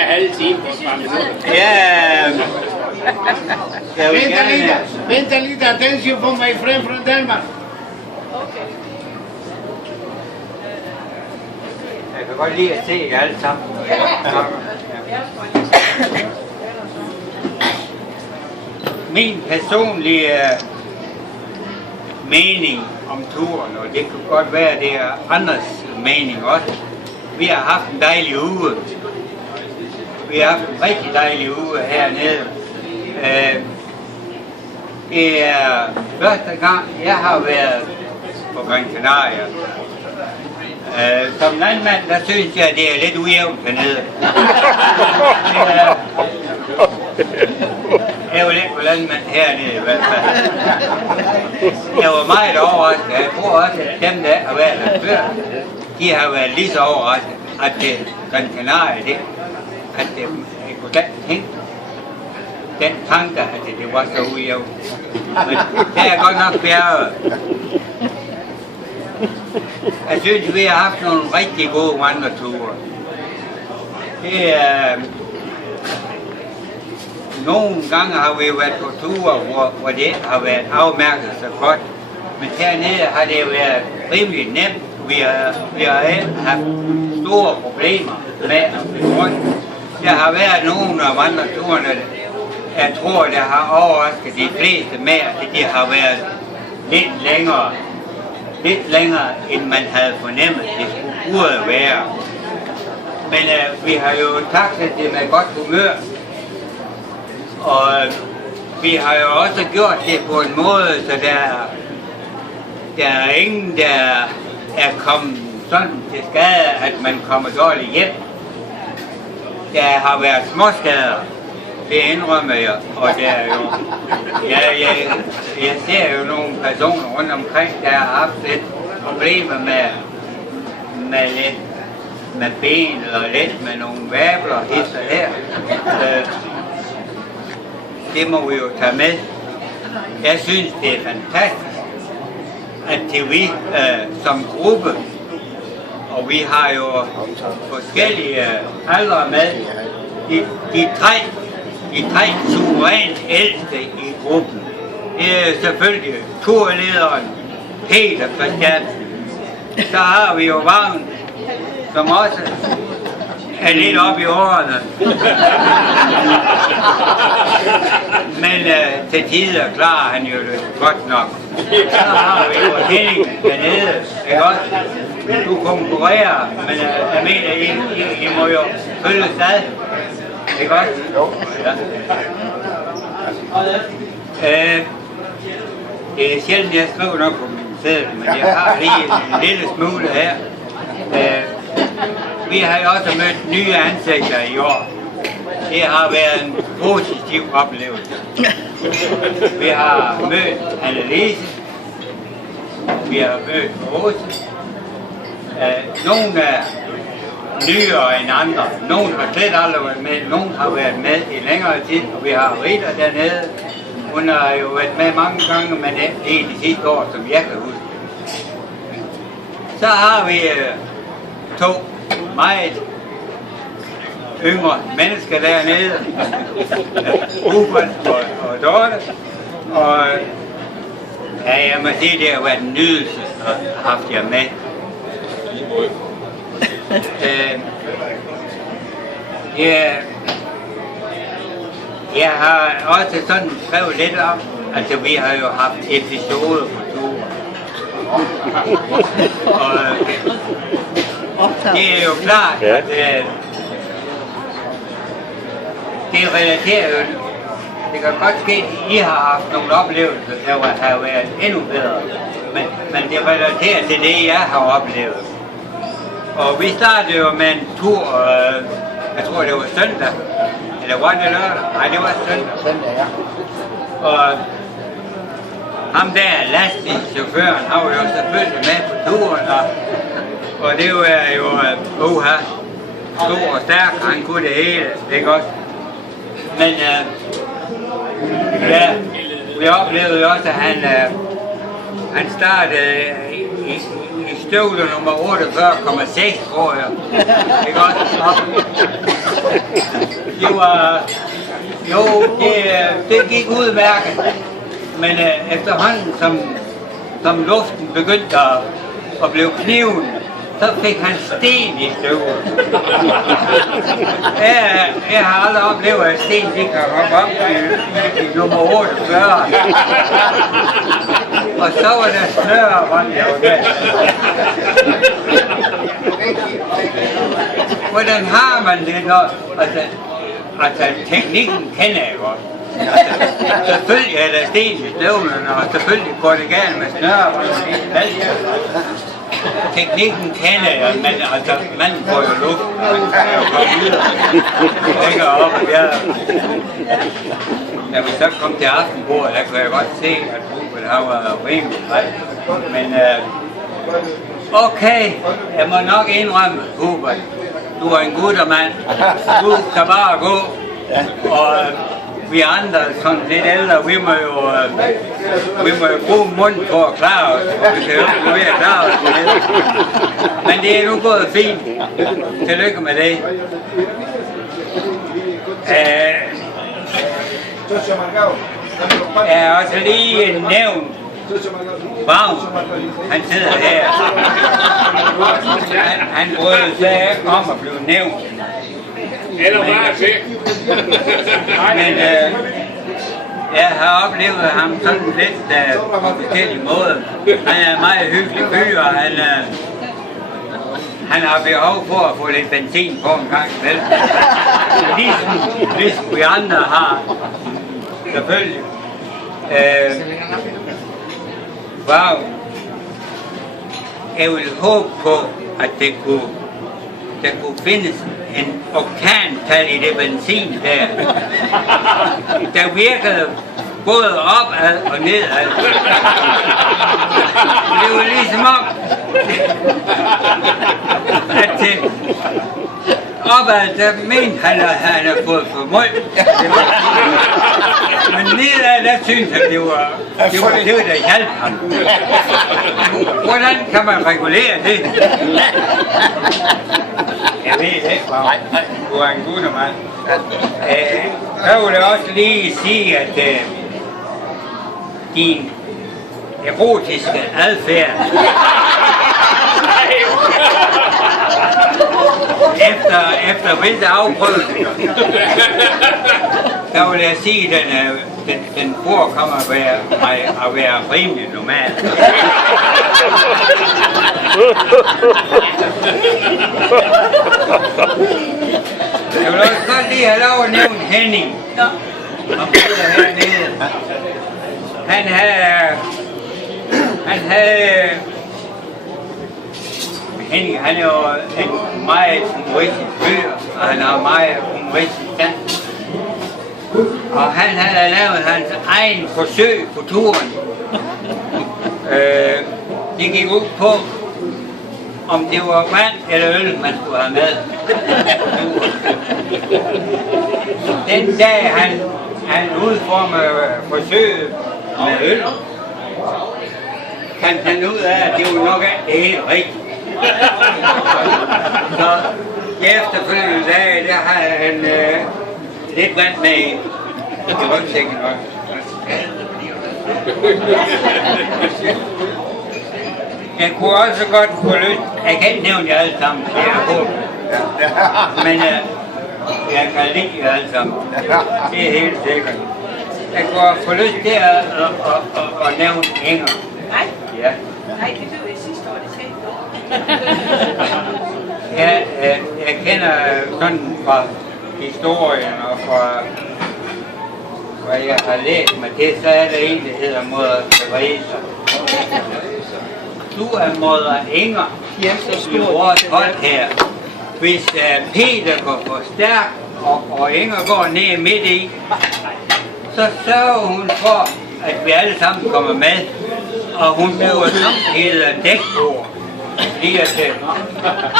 halv time på et par minutter. Ja, jeg vil Vent gerne... lidt, vent lidt, attention for my friend from Denmark. Jeg kan godt lide at se jer alle sammen. Min personlige mening om turen, og det kunne godt være, det er andres mening også. Vi har haft en dejlig uge. Vi har haft en rigtig dejlig uge hernede. Det er første gang, jeg har været på Gran Canaria. Som landmand, der synes jeg, det er lidt ujævnt hernede. Jeg var lidt på landmand hernede i hvert fald. Jeg var meget overrasket. Jeg tror også, at dem, der har været der før, de har været lige så overrasket, at det Gran Canaria, det, at det, jeg kunne da tænke den tanke, at det var så ujævnt. Men det er godt nok bjerget. Jeg synes, vi har haft nogle rigtig gode vandreture. Det er... Nogle gange har vi været på ture, hvor det har været afmærket så godt. Men hernede har det været rimelig nemt. Vi har haft store problemer med at blive rundt. Der har været nogle af vandreturene, jeg tror, der har overrasket de fleste med, at de har været lidt længere, end man havde fornemmet, det burde være. Men vi har jo taklet det med godt humør, og vi har jo også gjort det på en måde, så der er ingen, der er kommet sådan til skade, at man kommer dårligt hjem. Der har været småskader, det indrømmer jeg, og der er jo, jeg ser jo nogle personer rundt omkring, der har haft lidt problemer med ben og lidt med nogle vabler hister her. Det må vi jo tage med. Jeg synes, det er fantastisk, at vi som gruppe, og vi har jo forskellige aldre med, de tre suverænt ældste i gruppen. Det er selvfølgelig turlederen Peter Christiansen. Så har vi jo Vagn, som også er lidt oppe i årene. Men til tider klarer han jo det godt nok. Så har vi jo Henning dernede, ikke også? Du konkurrerer, men jeg mener, I må jo følge sad. Ikke også? Ja. Det er sjældent, jeg skriver noget på min seddel, men jeg har lige en lille smule her. Vi har jo også mødt nye ansigter i år. Det har været en positiv oplevelse. Vi har mødt Annelise. Vi har mødt Rose. Nogle er nyere end andre. Nogle har slet aldrig været med. Nogle har været med i længere tid. Og vi har Rita dernede. Hun har jo været med mange gange, men det er de sidste år, som jeg kan huske. Så har vi to meget yngre mennesker dernede, Uffe og Dorte, og ja, jeg må sige, det har været en nydelse at have haft jer med. Jeg har også sådan skrevet lidt om, altså vi har jo haft episoder på turen. Og det er jo klart, at det relaterer jo, det kan godt ske, at I har haft nogle oplevelser, der har været endnu bedre, men det relaterer til det, jeg har oplevet. Og vi startede jo med en tur, jeg tror det var søndag, eller var det lørdag? Nej, det var søndag, ja. Og ham der, lastbilchaufføren, han var jo selvfølgelig med på turen, og det var jo stor og stærk, han kunne det hele, ikke også? Men ja, vi oplevede jo også, at han startede i støvler nummer 48,6, tror jeg, ikke også? Det var... Jo, det gik udmærket. Men efterhånden, som luften begyndte at blive kniven, så fik han sten i støvet. Jeg har aldrig oplevet, at sten de kan komme op i nummer 48. Og så var der snøre rundt der. Hvordan har man det, når... Altså, teknikken kender jeg godt. Altså, selvfølgelig er der sten i støvlerne, og selvfølgelig går det galt med snøre rundt. Teknikken kender jeg, men altså, man får jo luft, og man kan jo komme videre. Længere op, da vi så kom til aftenbordet, der kunne jeg godt se, at Hubert har været rimelig træt. Men okay, jeg må nok indrømme, Hubert, du er en guttermand. Du kan bare gå, og vi andre, sådan lidt ældre, vi må jo bruge munden på at klare os, og vi kan jo ikke mere klare os med det. Men det er nu gået fint. Tillykke med det. Jeg har også lige nævnt Vagn, han sidder her. Han brød sig om at blive nævnt. Eller bare til. Men jeg har oplevet ham sådan lidt på forskellige måder. Han er en meget hyggelig fyr, og han har behov for at få lidt benzin på en gang imellem. Ligesom vi andre har. Selvfølgelig. Wow. Jeg vil håbe på, at der kunne findes en oktantal i det benzin der virkede både opad og nedad. Det var ligesom om, at opad, der mente han, at han havde fået for meget. Men nedad, der synes han, det var det, der hjalp ham. Hvordan kan man regulere det? Jeg ved ikke, du er en guttermand. Så vil jeg også lige sige, at din erotiske adfærd efter visse afprøvninger, så vil jeg sige, at den forekommer at være rimelig normal. Jeg vil også godt lige have lov at nævne Henning. Han havde Henning, han er jo en meget humoristisk fyr, og han har meget humoristisk dans. Og han havde lavet hans egen forsøg på turen. Det gik ud på, om det var vand eller øl, man skulle have med. Den dag han udformede forsøget med øl, fandt han ud af, at det var nok ikke helt rigtigt. Så de efterfølgende dage, der havde han lidt vand med i rygsækken også. Jeg kunne også godt få lyst, jeg kan ikke nævne jer alle sammen, men jeg kan lide jer alle sammen, det er helt sikkert. Jeg kunne få lyst til at nævne Inger. Nej? Ja. Nej, det blev jeg sidste år, det skete. Jeg kender sådan fra historien og fra hvad jeg har læst mig til, så er der en, der hedder Moder Teresa. Du er Moder Inger i vores hold her. Hvis Peter går for stærkt, og Inger går ned midt i, så sørger hun for, at vi alle sammen kommer med, og hun bruger samtidig dækbord.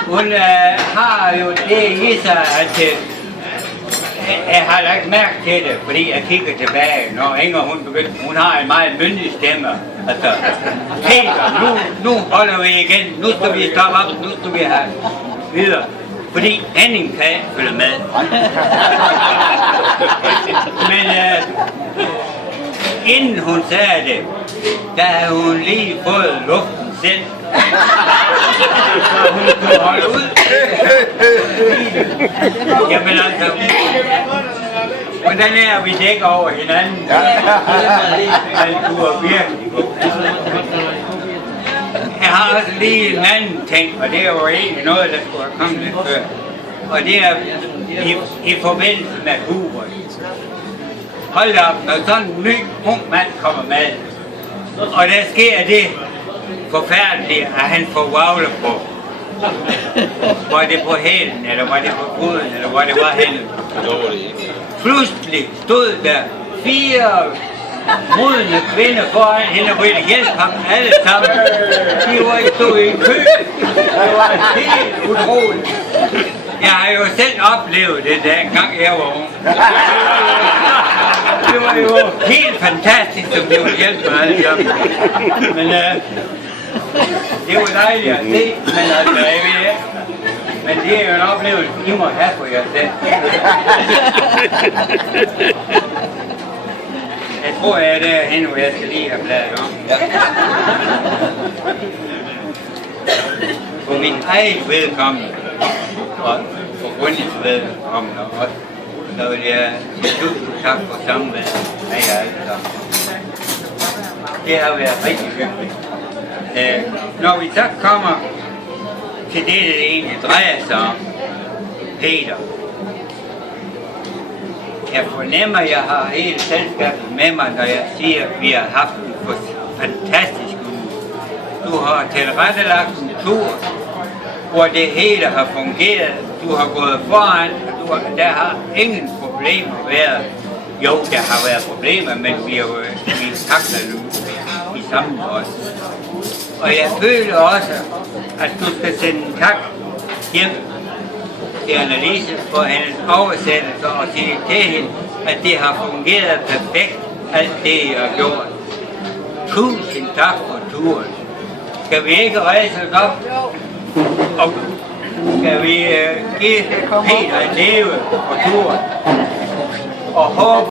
Hun har jo det i sig, at jeg har lagt mærke til det, fordi jeg kigger tilbage, når Inger hun har en meget myndig stemme. Altså, Peter, nu holder vi igen, nu skal vi stoppe op, nu skal vi have videre. Fordi Henning kan ikke følge med. Men inden hun sagde det, der havde hun lige fået luften selv. Så hun kunne holde ud. Jamen altså, hvordan er vi dækker over hinanden? Men du er virkelig god. Jeg har også lige en anden ting, og det er jo egentlig noget, der skulle have kommet lidt før. Og det er i forbindelse med Hubert. Hold da op, når sådan en ny ung mand kommer med, og der sker det forfærdelige, at han får wavle på. Var det på hælen, eller var det på foden, eller var det var henne? Pludselig stod der 4 modne kvinder foran hende og ville hjælpe ham alle sammen. De stod i kø. Det var helt utroligt. Jeg har jo selv oplevet det, da engang jeg var ung. Det var jo helt fantastisk, som de ville hjælpe mig alle sammen. Men det var dejligt at se, men altså, jeg ved det. Men det er jo en oplevelse, I må have for jer selv. Jeg tror, jeg er derhen, hvor jeg skal lige have bladet om. For min eget vedkommende, og for Gunnils vedkommende også, så vil jeg tusind tak for samværet med jer alle sammen. Det har været rigtig hyggeligt. Når vi så kommer til det egentlig drejer sig om, Peter. Jeg fornemmer, at jeg har hele selskabet med mig, når jeg siger, at vi har haft en fantastisk uge. Du har tilrettelagt en tur, hvor det hele har fungeret. Du har gået foran, og der har ingen problemer været. Jo, der har været problemer, men vi takler nu i sammen også. Og jeg føler også, at du skal sende en tak hjem til Annalise for hendes oversættelse og sige til hende, at det har fungeret perfekt, alt det I har gjort. Tusind tak for turen. Skal vi ikke rejse os op? Og skal vi give Peter en leve på turen? Og håbe